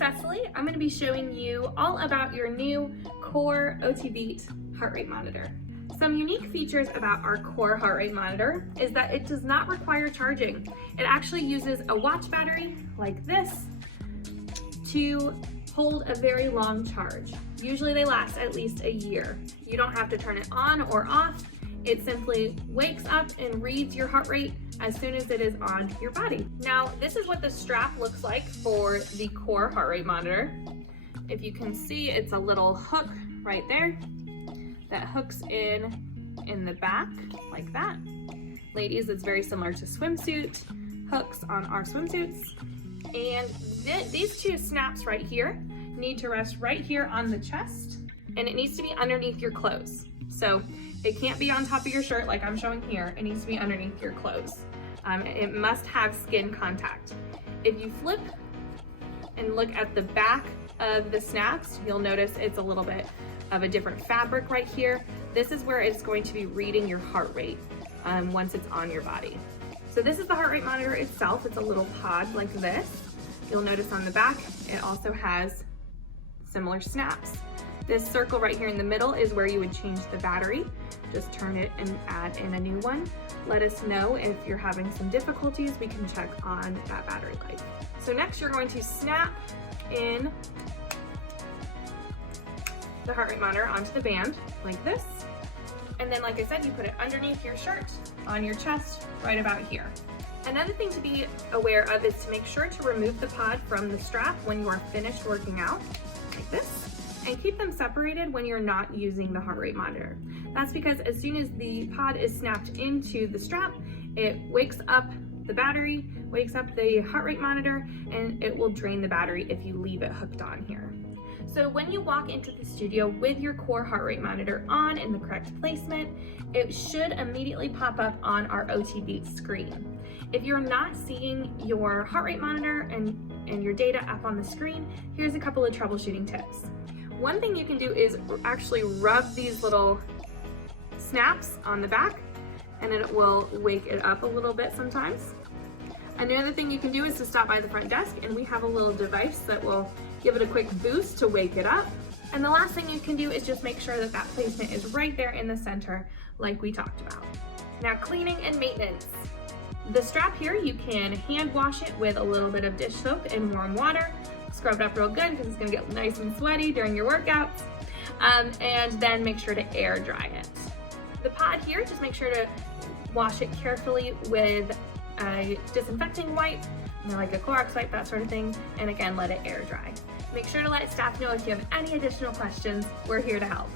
Cecily. I'm going to be showing you all about your new Core OTbeat heart rate monitor. Some unique features about our Core heart rate monitor is that it does not require charging. It actually uses a watch battery like this to hold a very long charge. Usually they last at least a year. You don't have to turn it on or off. It simply wakes up and reads your heart rate as soon as it is on your body. Now, this is what the strap looks like for the Core heart rate monitor. If you can see, it's a little hook right there that hooks in the back like that. Ladies, it's very similar to swimsuit hooks on our swimsuits. And these two snaps right here need to rest right here on the chest, and it needs to be underneath your clothes. So it can't be on top of your shirt like I'm showing here. It needs to be underneath your clothes. It must have skin contact. If you flip and look at the back of the snaps, you'll notice it's a little bit of a different fabric right here. This is where it's going to be reading your heart rate once it's on your body. So this is the heart rate monitor itself. It's a little pod like this. You'll notice on the back, it also has similar snaps. This circle right here in the middle is where you would change the battery. Just turn it and add in a new one. Let us know if you're having some difficulties. We can check on that battery life. So next you're going to snap in the heart rate monitor onto the band like this. And then, like I said, you put it underneath your shirt on your chest right about here. Another thing to be aware of is to make sure to remove the pod from the strap when you are finished working out, like this, and keep them separated when you're not using the heart rate monitor. That's because as soon as the pod is snapped into the strap, it wakes up the battery, wakes up the heart rate monitor, and it will drain the battery if you leave it hooked on here. So when you walk into the studio with your Core heart rate monitor on in the correct placement, it should immediately pop up on our OTbeat screen. If you're not seeing your heart rate monitor and your data up on the screen, here's a couple of troubleshooting tips. One thing you can do is actually rub these little snaps on the back, and it will wake it up a little bit sometimes. Another thing you can do is to stop by the front desk, and we have a little device that will give it a quick boost to wake it up. And the last thing you can do is just make sure that that placement is right there in the center like we talked about. Now, cleaning and maintenance. The strap here, you can hand wash it with a little bit of dish soap and warm water. Scrub it up real good because it's gonna get nice and sweaty during your workouts. And then make sure to air dry it. The pod here, just make sure to wash it carefully with a disinfecting wipe, like a Clorox wipe, that sort of thing, and again, let it air dry. Make sure to let staff know if you have any additional questions. We're here to help.